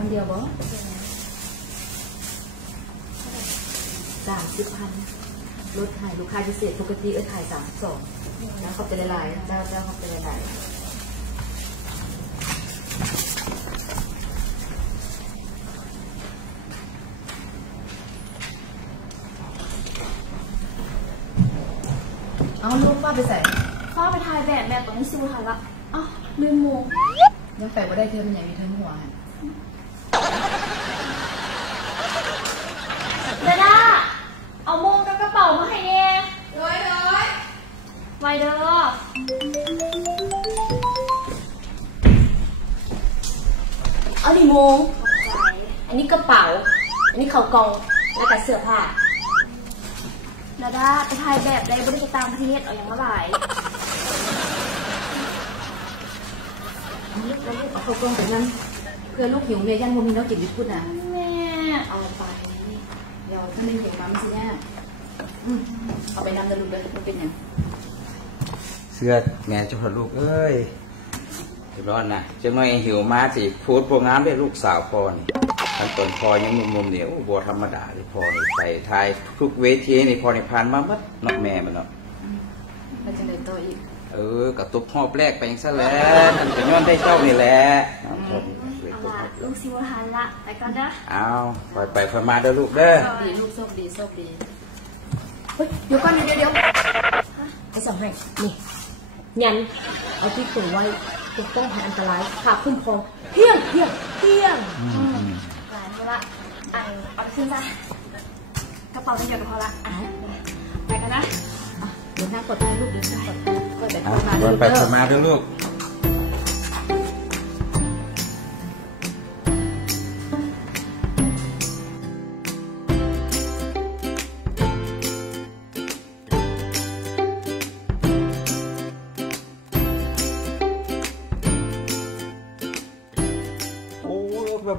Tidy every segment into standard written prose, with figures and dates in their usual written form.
อนเดียวบ่30,000ลดถ่ายลูกค้าพิเศษปกติถ่าย32แล้วขอบใจหลายๆเจ้าขอบใจหลายเอาลูกป้าไปใส่ป้าไปถ่ายแบบตรงนี้ซิวทันละอ้าวลืมโมงยังแปลว่าได้เธอมันอย่างมีเธอหัวเด้อเอาโมงกับกระเป๋ามาให้เนี่ยเลยไวเด้อเอาดิโมงอันนี้กระเป๋าอันนี้เข่ากองแล้วก็เสื้อผ้าแล้วด้าไปถ่ายแบบได้บริการต่างประเทศเอาอย่างเมื่อไหร่แล้วลูกเอาเข้ากล้องไปนั่นเพื่อลูกหิวเมียยันโมมีน้องจิตดิพูดนะแม่เอาไปเดี๋ยวถ้าไม่หิวมาไม่ใช่แน่เอาไปนำนะลูกเลยมันเป็นยังเสื้อแม่เจ้าลูกเอ้ยร้อนนะจะไม่หิวมาสิพูดโปรงามได้ลูกสาวพอนี่ขั้นตอนพอยังมุมๆเนี่ยโอ้บัวธรรมดาเลยพอนี่ไปทายทุกเวทีนี่พอนี่ผ่านมามัดนกแม่มันเนาะมันจะเดินโตอีกกับตุบหอบแรกไปยังซะแล้วนั่นจะย้อนได้เจ้านี่แหละลูกซิวทันละไปก่อนนะเอาไปมาเด้อลูกเด้อดีลูกโชคดีเฮ้ยเดี๋ยวก่อนเดี๋ยวไอ้สองให้นี่ยันเอาที่ตัวไว้ปกป้องภัยอันตรายขาคุ้มครองเที่ยงหลานก็ละเอาไปขึ้นซะกระเป๋าเดียวก็พอละไปกันนะเดี๋ยวนั่งกดได้ลูกเดี๋ยวนั่งกดก็แต่ไปมาเด้อลูก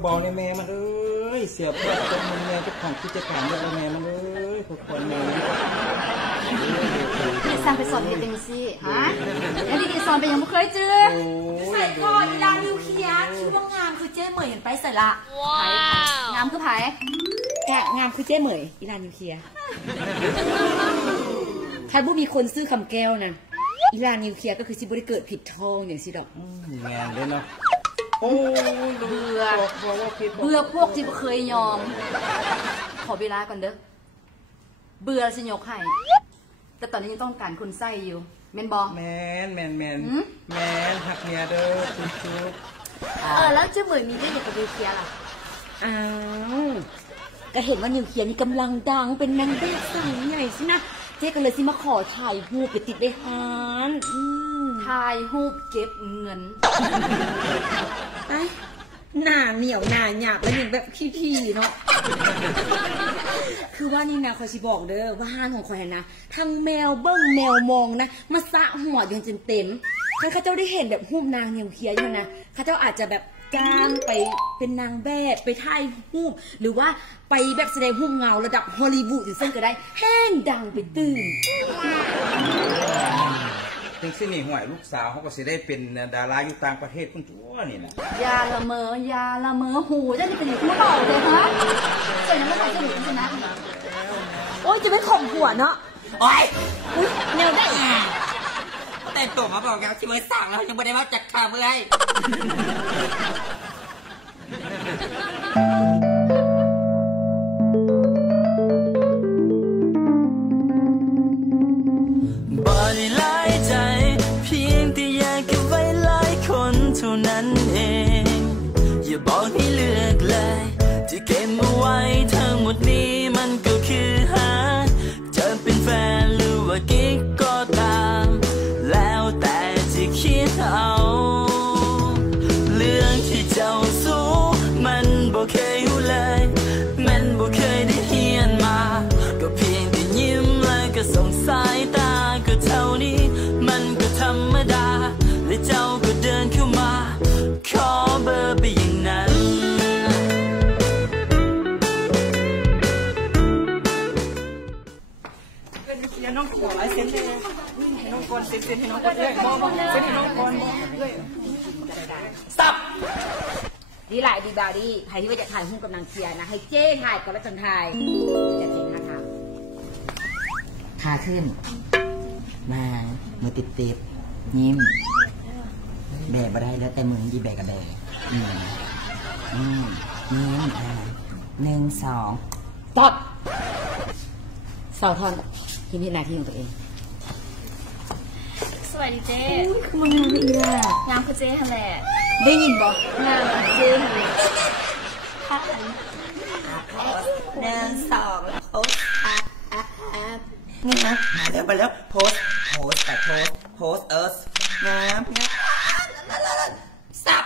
บอลในแม่มันเสียบแบบตรงแม่เจ้าของกิจการเรื่องแม่มันทุกคนแม่พี่สร้างไปสอนเฮติงซี่ฮะไอ้ที่สอนไปยังไม่เคยเจอใส่ก่อนยานิวเคลียร์คือว่างามคือเจ๊เหมยเห็นไปใส่ละงามคือไผ่แกงามคือเจ๊เหมยอีลานิวเคลียร์ถ้าบุมีคนซื้อคำแก้วนะอีลานิวเคลียร์ก็คือซิบริเกิดผิดทองอย่างสิดอกงานเลยเนาะโอ้เบื่อพวกที่เคยยอมขอเวลาก่อนเด้อเบื่อสิยกให้แต่ตอนนี้ยังต้องการคนไส้อยู่แมนบอแมนหักเมียเด้อคุณชุบแล้วเจ๊เหมยมีเรื่องกับนิวเคลียร์ล่ะก็เห็นว่านิวเคลียร์นี่กำลังดังเป็นนางแบบสาวใหญ่สินะเจ๊ก็เลยสิมาขอถ่ายรูปไปติดในห้านถ่ายรูปเก็บเงินหน้าเหนียวหน้าหยาบแล้วอย่างแบบขี้ๆเนาะคือว่านี่นะคอยชิบอกเด้อว่าห้างของคอยนะทั้งแมวเบิ้งแมวมองนะมาสะหัวจนเต็มถ้าข้าเจ้าได้เห็นแบบรูปนางนิวเคลียร์อยู่นะข้าเจ้าอาจจะแบบจ้างไปเป็นนางแบบไปถ่ายรูปหรือว่าไปแบบแสดงรูปเงาระดับฮอลลีวูดถึงเส้นก็ได้แห้งดังไปตื่นถึงสิหนีห่วยลูกสาวเขาก็สิได้เป็นดาราอยู่ต่างประเทศคุณตัวนี่นะยาละเมอหูจะนี่เป็นอย่างที่เบาเลยฮะเจ๋งไม่ใช่จะหนีชนะโอ้ยจะไม่ข่มหัวเนาะโอ้ยแนวได้แต่ตัวมาบอกแล้วที่ไม่สั่งแล้วยังไม่ได้มาจัดข่าวเมื่อไงบ่ได้หลายใจเพียงแต่อยากเก็บไว้หลายคนเท่านั้นเองอย่าบอกให้เลือกเลยจะเก็บเอาไว้ทั้งหมดนี้มันก็คือหาจะเป็นแฟนหรือว่ากิ๊กก็ตามแล้วแต่จะคิดเอาเรื่องที่เจ้าสู้มันบ่เคยอยู่เลยมันบ่เคยได้เฮียนมาก็เพียงแต่ยิ้มแล้วก็ส่งสายตาก็เท่านี้มันก็ธรรมดาและเจ้าก็เดินเข้ามาขอเบอร์ไปอย่างนั้นน้องขอเซ็นเลยให้น้องก่อนเซ็นให้น้องก่อนเลยเซ็นให้น้องก่อนเลยสับ ดีหลายดีบาวดีใครที่ว่าจะถ่ายหุ้นกับนางเคียนะให้เจ้ถ่ายก่อนแล้วจังถ่ายจะเจ๊ท่าทางขาขึ้นมามือติดยิ้มแบกมาได้แล้วแต่มือยีแบกกับแบกยิ้ม1 2ตอดสาวทอนทีนี้นาทีของตัวเองสวัสดีเจ๊คือมันงามอีอ่ะงามคือเจ๊ทำแหละได้ยินบอกงามคือเจ๊ทำแหละ1 2แล้วโพสนี่นะไปแล้วโพสแต่โพสเอิร์สงามสับ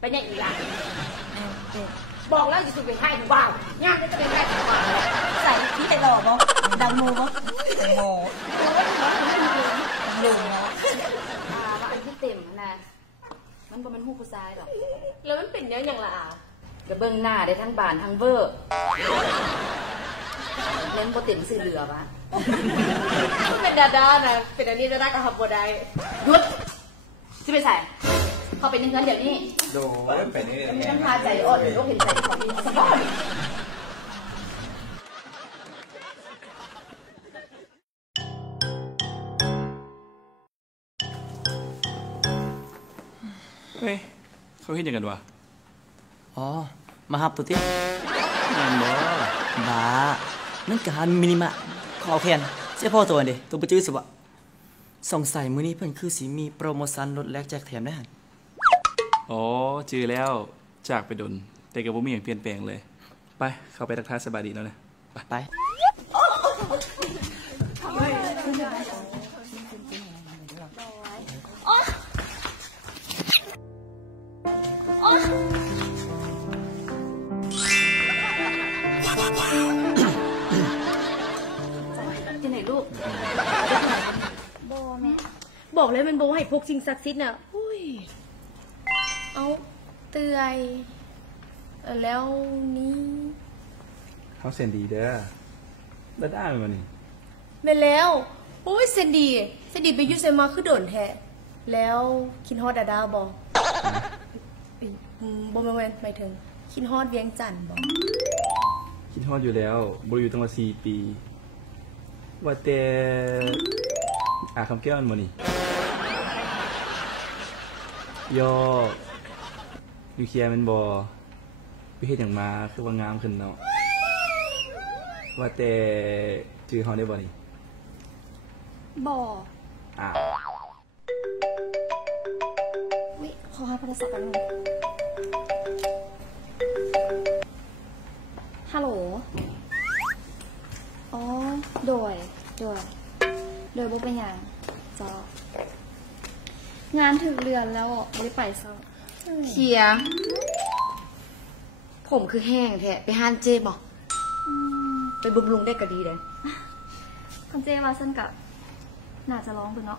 ไปเนี่ยอีกละบอกแล้วจะสุดเป็นไทยถูกบ้างงานจะเป็นไทยถูกบ้างใส่ที่ไทยหล่อบอกดังโมบอกดังโมลืมนะว่าอันที่เต็มนะมันบ่มันหูผู้ชายหรอกแล้วมันเป็นเนื้ออย่างละจะเบิ้งหน้าได้ทั้งบานทั้งเวอร์เล่นโปรเต็มสื่อเหลือปะมันเป็นดานะเป็นอันนี้ดากับฮับบัวได้หยุดจะไปใส่เขาเป็นเงินเดี๋ยวนี้ดูเป็นนี่มันต้องพาใจอ่อนโรคเห็นใจของมีสปอร์ตเฮ้ยเขาเห็นยังกันวะอ๋อมาฮับตัวที่งานบ่บ้านั่นการมินิมะขอแคนเจ้าพ่อตัวเดีตัวประจื้อสิวะสงสัยมื้อนี้เพิ่นคือสิมีโปรโมชั่นลดแลกแจกแถมได้หั่นอ๋อจื้อแล้วจากไปดนแต่ก็บ่มีหยังเปลี่ยนแปลงเลยไปเข้าไปทักทายสบายดีแล้วนะไปที่ไหนลูกโบแม่บอกเลยมันโบให้พกสิ่งศักดิ์สิทธิ์น่ะอุ้ยเอาเตยแล้วนี่เขาเซนดีเด้อได้มานี่ไปแล้วโอ้ยเซนดีไปยูเซมาคือโดนแท้แล้วคินฮอดดาดาบอกบอมแมนหมายถึงคินฮอดเวียงจันทร์บอกคินฮอดอยู่แล้วบริอยู่ตั้งแต่4 ปีว่าแต่คำแก้วมันมานี่ยอนิวเคลียร์มันบอไปเฮ็ดอย่างมาคือว่างามขึ้นเนาะว่าแต่จื้อเฮาได้บ่นี่บ่วิขอหาโทรศัพท์กันหน่อยฮัลโหลอ๋อโดยบ่เป็นอย่างจองานถึงเรือนแล้วไม่ได้ไปซ้ำเคียผมคือแห้งแท้ไปห้านเจบอกไปบำรุงได้ก็ดีเลยคันเจว่าเส้นกับน่าจะร้องไปเนาะ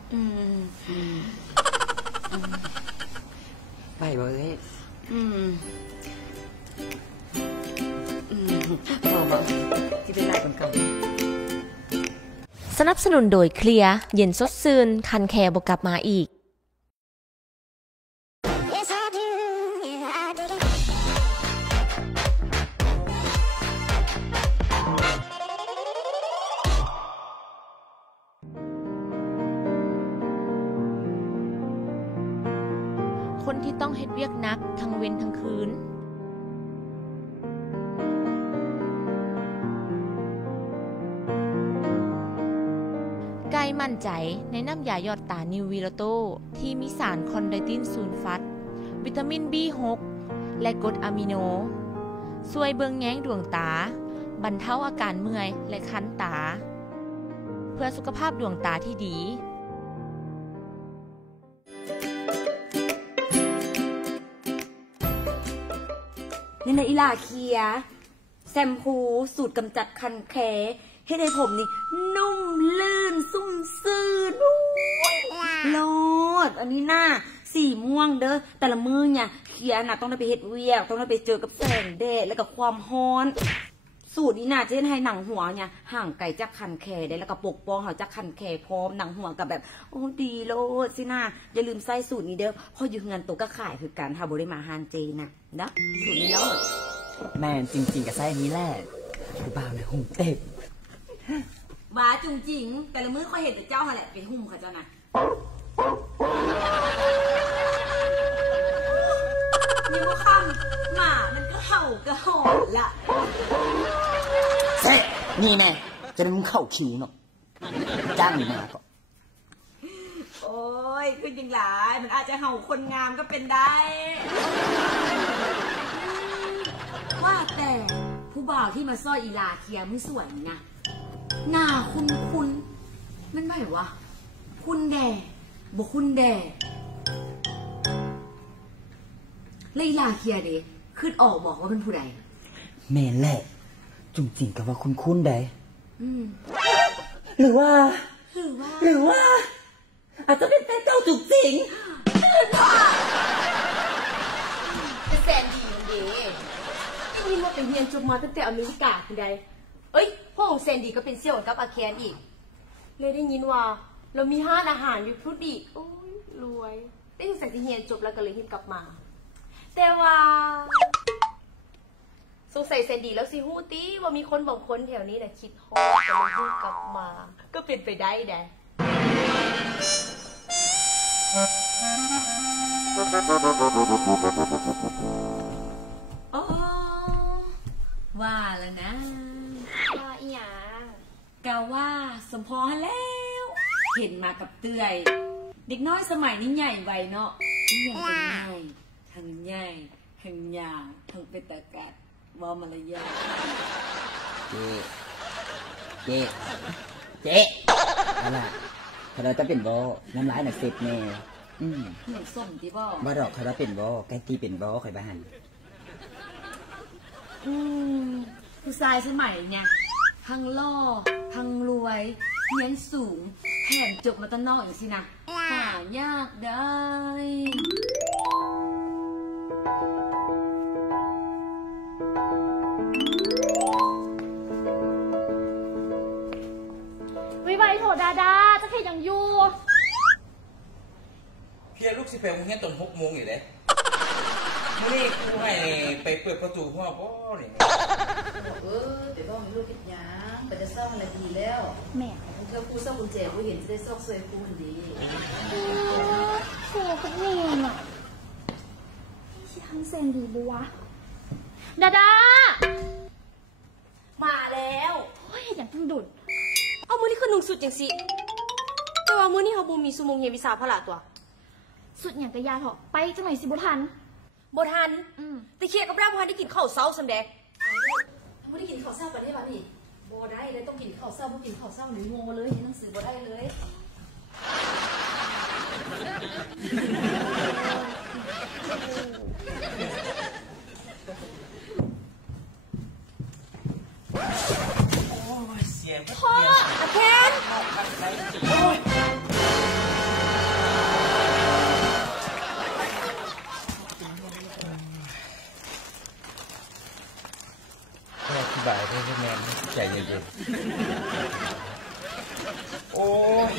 ไปบ่เอ้ยบอกที่เป็นลายคนเก่าสนับสนุนโดยเคลียร์เย็นสดชื่นคันแคร์บกลับมาอีกคนที่ต้องเฮ็ดเวียกนักทั้งเว้นทั้งคืนไกลมั่นใจในน้ำยาหยอดตานิววีโรโตที่มีสารคอนไดตินซูลฟัตวิตามิน B6 และกรดอะมิโนช่วยเบิ่งแย้งดวงตาบรรเทาอาการเมื่อยและคันตาเพื่อสุขภาพดวงตาที่ดีนี่นะอีลาเคียแชมพูสูตรกำจัดคันแคให้ในผมนี่นุ่มลื่นซุ่มซื่นโลดอันนี้หน้าสีม่วงเด้อแต่ละมือเนี่ยเคียน่ะต้องได้ไปเฮ็ดเวียกต้องได้ไปเจอกับแสงแดดแล้วกับความร้อน สูตรนี้น่าจะให้หนังหัวเนี่ยห่างไกลจากคันแคได้แล้วก็ปกป้องเขาจากคันแคพร้อมหนังหัวกับแบบโอ้ดีโลดสินะอย่าลืมใส่สูตรนี้เด้อพออยู่เงินตัวก็ขายคือกันค่ะบริมาฮานเจนะนะสูตรนี้แล้ว แม่จริงๆกับไส้นี้แหละกูบ้าเลยหุ่มเต็ม ว้าจุงจริงแต่ละมื้อค่อยเห็นแต่เจ้าค่ะแหละเป็นหุ่มค่ะเจ้านะนี่ว่าคำหมามันก็เห่าก็หอนละ เซ่นี่แน่จะได้มึงเข้าคิวเนาะจ้างนี่มาก็ โอ้ยคือจริงหลายมันอาจจะเห่าคนงามก็เป็นได้ ว่าแต่ผู้บ่าวที่มาซ่อยอีลาเคียไม่สวยนะหน้าคุณมันไม่วะคุณแด่บอกคุณแด่แล้วอีลาเคียเด้ขึ้นออกบอกว่าเป็นผู้ใด แม่แหละจุงจริงกับว่าคุ้นๆได้ หรือว่า อาจจะเป็นแฟนเก่าจุงจริง จะแสนดีมันเด้ได้ยินว่าเป็นเรียนจบมาตั้งแต่อเมริกาคุณใดเอ้ยพ่อของแซนดี้ก็เป็นเสี่ยวกับอาแคนอีกเลยได้ยินว่าเรามีห้านอาหารอยู่ทุกอีกโอ้ยรวยได้ยินจากที่เรียนจบแล้วก็เลยเห็นกลับมาแต่ว่าสงสัยแซนดี้แล้วสิฮู้ติว่ามีคนบางคนแถวนี้น่ะคิดฮอดจะมาฮู้กลับมา ก็เป็นไปได้แดะ โอ้ว่าแล้วนะ ว่าอีหยัง กะว่าสมพรแล้ว เห็นมากับเตื่อย เด็กน้อยสมัยนี้ใหญ่ไวเนาะนี่ยังเป็นใหญ่ทั้งใหญ่ทั้งยาวทั้งเป็นตะกัดวอมารยาท เจ๊อะไรเขาเราจะเป็นบอน้ำลายหนักเสพแน่เหมือนส้มที่บอก บ่ดอกเขาเราเป็นบอแกตีเป็นบอใครบ้าน ผู้ชายสมัยเนี่ยทั้งล่อทั้งรวยเรียนสูงแถมจบมาตั้งนอกอย่างสินะหายากได้ ไวๆโถดาจะแค่ยังอยู่ เพียลูกสิไปโรงเรียนตอน6 โมงอยู่เลยมื้อนี้ครูให้ไปเปิดประตูหัวบ่นี่ แต่ว่ามันลูกคิดยังแต่จะซ่อมอะไรดีแล้ว แม่ เธอครูซ่อมกุญแจกูเห็นจะได้ซอกซวยครูมันดี โถ่กับแม่น่ะที่ทำแซนดีบัวดามาแล้วโอ้ยอย่างต้องดุดเอามือนี่คือหนุ่งสุดอย่างสิแต่ว่ามือนี่เขาบูมีสุมงเฮียวิสาพละตัว สุดอย่างกระยาเถอะไปจังไหนสิบุทันบุทันแต่เคียกับเราบุทันได้กินข้าวเช้าสำแดง ไม่ได้กินข้าวเช้ากันได้ป่ะนี่โบได้เลยต้องกินข้าวเช้าเพราะกินข้าวเช้าหนูงงเลยเห็นหนังสือโบได้เลยพ่ออาแคนอธิบายให้แม่ใจเย็นๆโอ้ย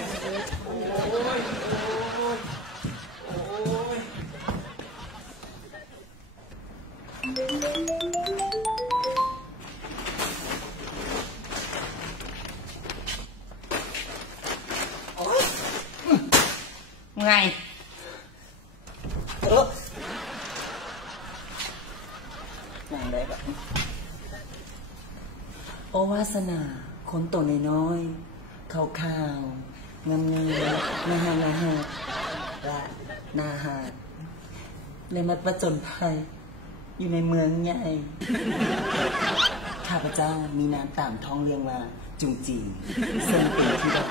ไงอย่างไรแบบโอวาสนาคนตัวน้อยๆขาวๆงามๆนาฮาและนาฮาเลยมาประจนภัยอยู่ในเมืองใหญ่ ข้าพเจ้ามีนามตามท้องเรียงว่าจุงจีซึ่งเป็นธิดา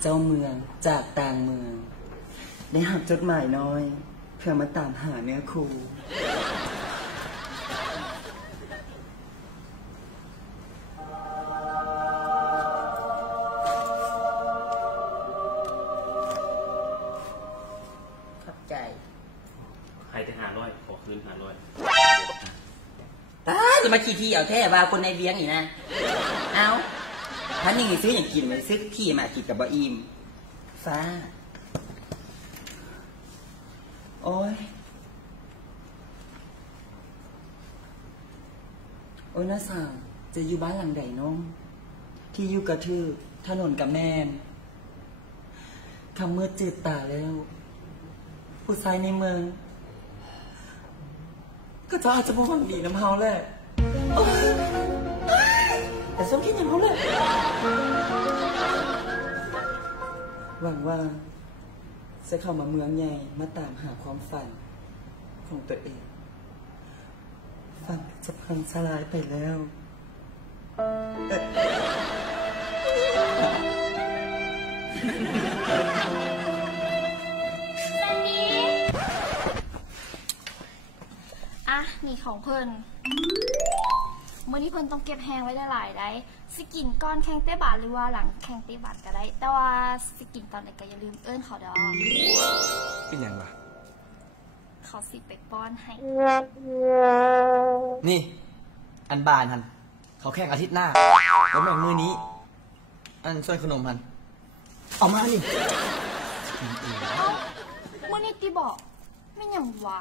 เจ้าเมืองจากต่างเมืองได้หับจดหมายน้อยเพื่อมาตามหาเนื้อคู่ใครจะ500ขอคืน500 จะมาขี้ที่เอาแท้ว่าคนในเวียงอีกนะเอาท่านนี่ซื้ออย่างกินเลยซื้อที่มากินกับบะอิมฟ้าโอ้ยน้าสาวจะอยู่บ้านหลังใดน้องที่อยู่กระทือถนนกับแม่นคำเมื่อจืดตาแล้วผู้ชายในเมืองก็จะอาจจะมองดีน้ำเฮาแหละแต่ส้มคิดอย่างเขาเลยหวังว่าจะเข้ามาเมืองใหญ่มาตามหาความฝันของตัวเองฝันจะพังสลายไปแล้วอ่ะนี่ของเพิ่นเมื่อนี้เพิ่นต้องเก็บแฮงไว้ได้หลายได้สิกินก้อนแข่งเตะบาสหรือว่าหลังแข่งเตะบาสก็ได้แต่ว่าสิกินตอนไหนก็อย่าลืมเอิ้นเขาเด้อเป็นยังวะเขาสิไปป้อนให้นี่อันบานฮันเขาแข่งอาทิตย์หน้าแล้วแม่งมือนี้อันช่วยขนมฮันเอามานี่เมื่อนี้ตีบอกไม่หยังวะ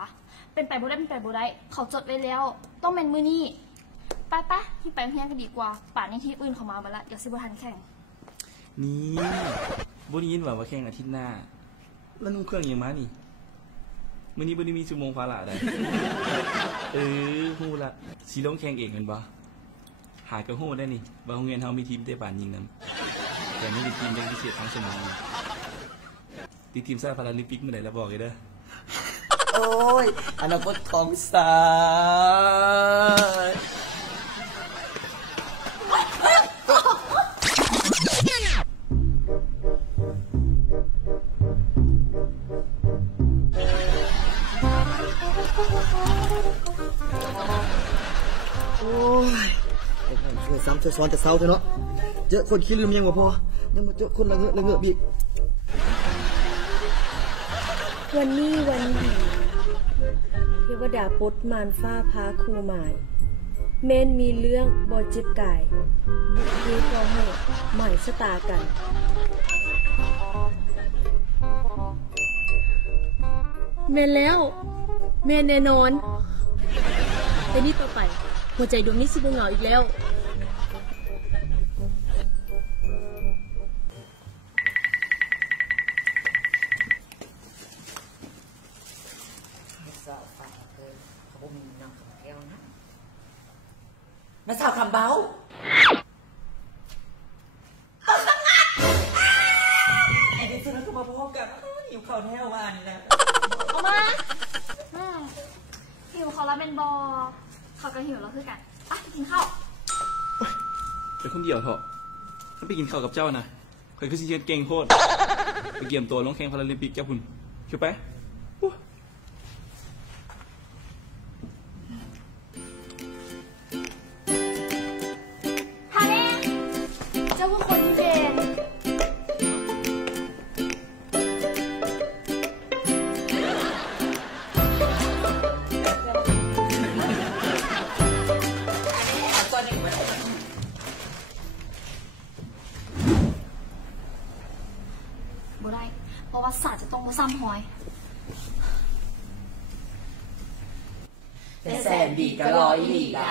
เป็นไปบ่ได้เขาจดไว้แล้วต้องเป็นมื้อนี้ไปที่ไปเฮียนกันดีกว่าป่านนี้ที่อื่นเขามาบ่ละเดี๋ยวสิบ่ทันแข่งนี่บ่ได้ยินว่าแข่งอาทิตย์หน้าแล้วนุ่งเครื่องยังมานี่มื้อนี้บ่ได้มีชั่วโมงฟ้าละได้ฮู้ละสิลงแข่งเองแม่นบ่หาก็ฮู้ได้นี่ว่าโรงเรียนเฮามีทีมเตะบาสยิงนำแต่ไม่ได้ทีมเด็กพิเศษทางสมองติดทีมชาติพาราลิมปิกเมื่อไหร่แล้วบอกเลยเด้อโอ้ยอนาคตของสาย โอ้ยเธอซ้ำเธอซ้อนแต่เศร้าเธอเนาะเจอคนขี้ลืมยังบ่พอยังมาเจอคนละเงอะบีบวันนี้วันดีเทวดาปดมารฟ้าพาคู่หมายแม้นมีเรื่องบ่เจ็บกายบุกเทพอให้หมายชะตากันแม่นแล้วแม่นแน่นอนแต่นี่ต่อไปหัวใจดวงนี้สิบ่เหงาอีกแล้วมาสาวคำเบาไอ้เด็กสุนัขก็มาพบกันหิวข้าวแท้วานนะเอามาหิวเขาแล้วเป็นบอเขาก็หิวแล้วคือกันไปกินข้าวเป็นคนเดียวเถอะถ้าไปกินข้าวกับเจ้านะเคยคือซีเรียสเก่งโคตรไปเกี่ยมตัวลงแข่งพาราลิมปิกแก้คุณคิวไปบ่ได้เพราะว่าศาสตร์จะต้องมาซ้ำหอยแต่แสนดีก็รออีหลีไหล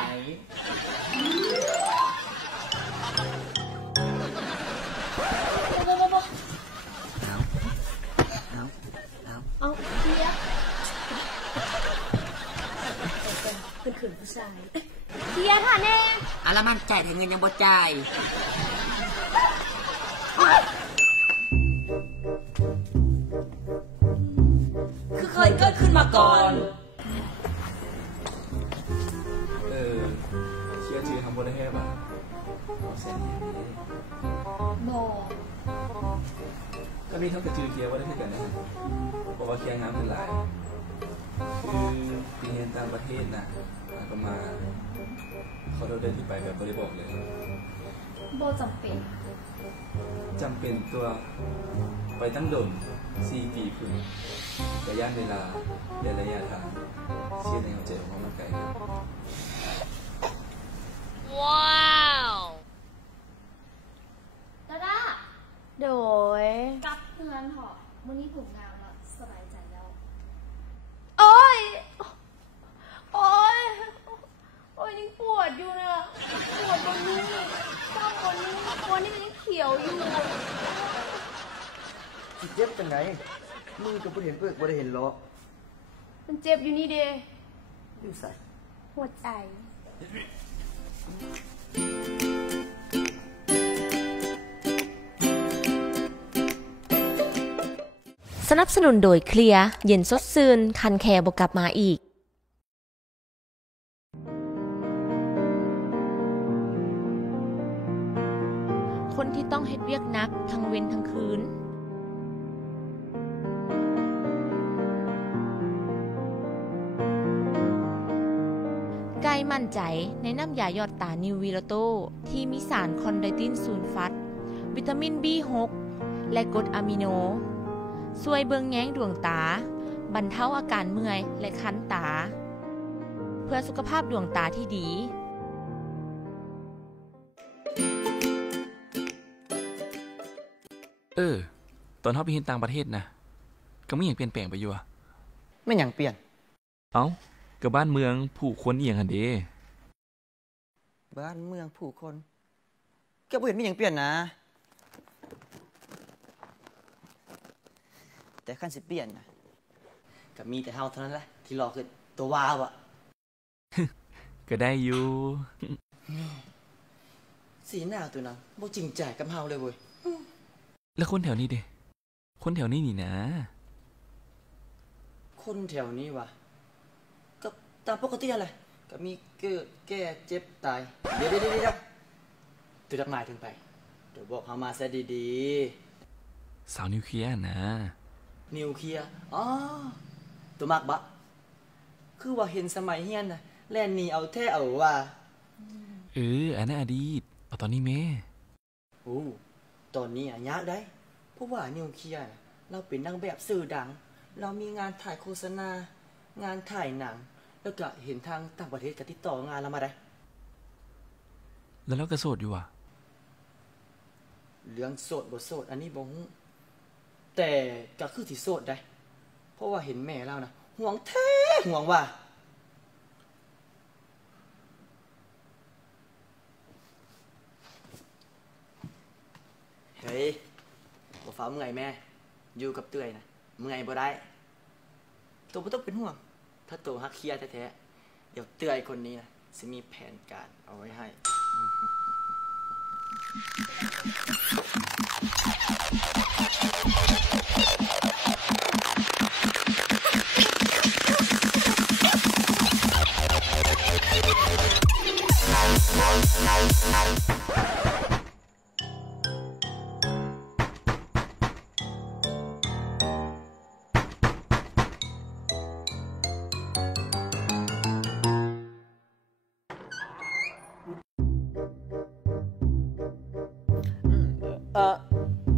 เอาเทียเป็นขืนผู้ชายเทียค่ะแน่อะละมันจ่ายแต่เงินยังบ่จ่ายคือเคยเกิดขึ้นมาก่อนเชียร์ชื่อทำบนได้แค่ป่ะแสนดีบอกก็มีเท่ากับจือเคียร์ว่าได้เท่ากันนะบอกว่าเคียร์งามเป็นหลายคือปีเรียนต่างประเทศนะก็มาเขาเราได้ที่ไปแบบบริบอกเลยโบจำเป็นตัวไปตั้งโดน4 ปีคุณระยะเวลาและระยะทางเชื่อในหัวใจของมันไกลครับ ว้าวดาดา โดย กลับเพื่อนเถอะมื้อนี้ผมงามแล้วสบายใจแล้ว โอ้ยโอ้ยโอ้ยยังปวดอยู่นะปวดบนนี้ก้ามบนนี้วันนี้มันยังเขียวอยู่ สิเจ็บจังไดมือก็บ่เห็นเปลือกบ่ได้เห็นล้อ มันเจ็บอยู่นี่เด้ อยู่ใส่ หัวใจ สนับสนุนโดยเคลียร์เย็นสดชื่นคันแคร์บ่กลับมาอีกคนที่ต้องเฮ็ดเวียกหนักทั้งเว้นทั้งคืนไกลมั่นใจในน้ำยาหยอดตานิววีโรโตที่มีสารคอนไดตินซูลฟัตวิตามิน B6 และกรดอะมิโนช่วยเบิ่งแย้งดวงตาบรรเทาอาการเมื่อยและคันตาเพื่อสุขภาพดวงตาที่ดีตอนเฮาไปเฮ็ดต่างประเทศนะก็มีหยังเปลี่ยนแปลงไปอยู่อะ แม่นหยังเปลี่ยน เอ้าก็บ้านเมืองผู้คนอีหยังหั่นเด้ บ้านเมืองผู้คนก็บ่เห็นมีหยังเปลี่ยนนะแต่คันสิเปลี่ยนนะก็มีแต่เฮาเท่านั้นแหละที่รอคือตัวว้าวอะ ก็ได้อยู่ สีหน้าตัวนั้นบ่จริงใจกับเฮาเลยเว้ย แล้วคนแถวนี้เด้คนแถวนี้นี่นะ คนแถวนี้วะก็ตามปกติอะไรก็มีเกิดแก่เจ็บตายเดี๋ยวตัวจักหมายถึงไปเดี๋ยวบอกเฮามาซะดี สาวนิวเคลียร์นะ ๆนิวเคลียร์อ๋อตัวมักบะคือว่าเห็นสมัยเฮียนน่ะแล่นหนีเอาแท้เอาว่า อันนั้นอดีตเอาตอนนี้แม่ โอ้ตอนนี้อ่ะยากได้เพราะว่านิวเคลียร์น่ะเราเป็นนางแบบสื่อดังเรามีงานถ่ายโฆษณางานถ่ายหนังแล้วก็เห็นทางต่างประเทศก็ติดต่องานเรามาได้ แล้วเราก็โสดอยู่อ่ะ เรื่องโสดบ่โสดอันนี้บ่ฮู้แต่ก็คือสิโสดได้เพราะว่าเห็นแม่เรานะห่วงแท้ห่วงว่าเฮ้ยบ่ฟ้าเมื่อยแม่อยู่กับเตื้อยนะเมื่อยบ่ได้ตัวบ่ต้องเป็นห่วงถ้าตัวฮักเคลียร์แท้ๆเดี๋ยวเตื้อยคนนี้นะสิมีแผนการเอาไว้ให้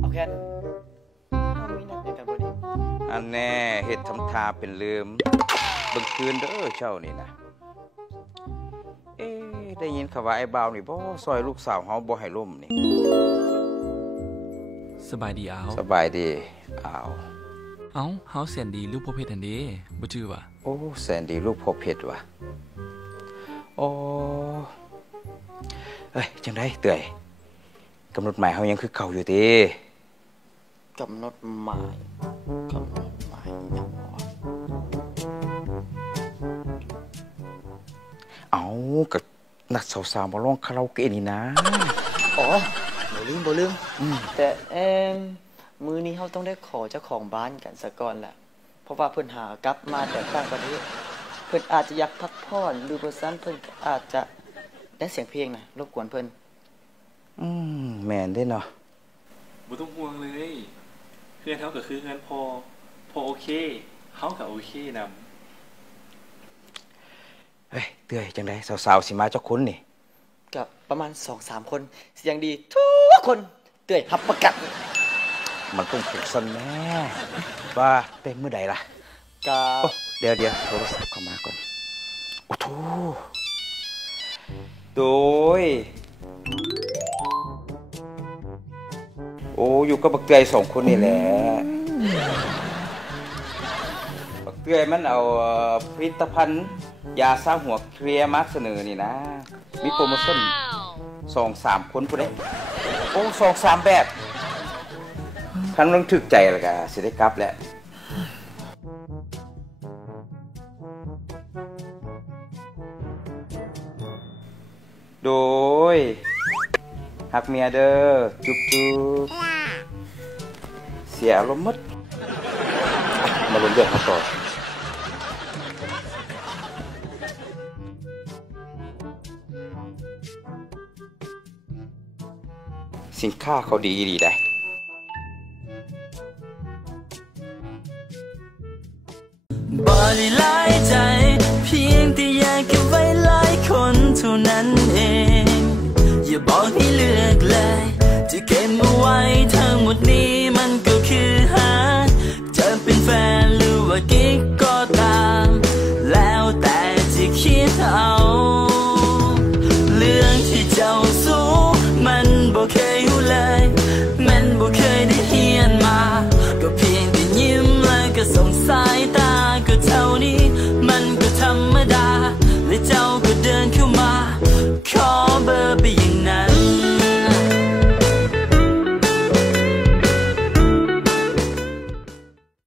เอาแค่มีนัดเดียวกันบ่ดิ อันแน่เฮ็ดทำทาเป็นลืมเบิ่งคืนเด้อเจ้านี่นะได้ยินข่าวว่าไอ้บ่าวนี่บ่ซอยลูกสาวเฮาบ่ให้ล่มนี่ สบายดีเอา สบายดีอ้าว เอ้าเฮาแสนดีลูกพ่อเพชรอันเด้บ่จื้อว่ะ โอ้แสนดีลูกพ่อเพชรว่ะโอ้เอ้ยจังได๋เตื้อยกำหนดหมายเฮายังคือเก่าอยู่ติ กำหนดหมายยังบ่ เอาก็นัดสาวๆมาร้องคาราโอเกะนี่นะ อ๋อบ่ลืมแต่มื้อนี้เฮาต้องได้ขอเจ้าของบ้านกันซะก่อนแหละเพราะว่าเพิ่นหากลับมาจากต่างประเทศเพิ่นอาจจะอยากพักผ่อนหรือบ่ซั่นเพิ่นอาจจะได้เสียงเพลงน่ะรบกวนเพิ่น แม่นเด้เนาะ บ่ต้องห่วงเลยเพื่อนเฮาก็คือเพื่อนพอโอเคเฮาก็โอเคนำ เฮ้ยเตื้อยจังได๋สาวๆสิมาจักคนนี่ ก็ประมาณ 2-3 คนเสียงดีทุกคนเตื้อยรับประกัน มันต้องถูกซั่นแน่ว่าเป็นมื้อใดล่ะ ก็ โอ้เดี๋ยวโทรศัพท์เข้ามาก่อนโอ้โธเ โดยโอ้อยู่กับบักเตย2 คนนี่แหละบักเตยมันเอาผลิตภัณฑ์ยาซ่าหัวเคลียร์มาเสนอนี่นะมีโปรโมชั่น 2-3 คนผู้ใดโอ้ 2-3 แบบคันต้องถึกใจแล้วก็สิได้กลับแหละโดยหักเมียเด้อจุ๊บเสียอารมณ์หมดมาลงเรื่องเขาต่อสินค้าเขาดีได้บ่ได้หลา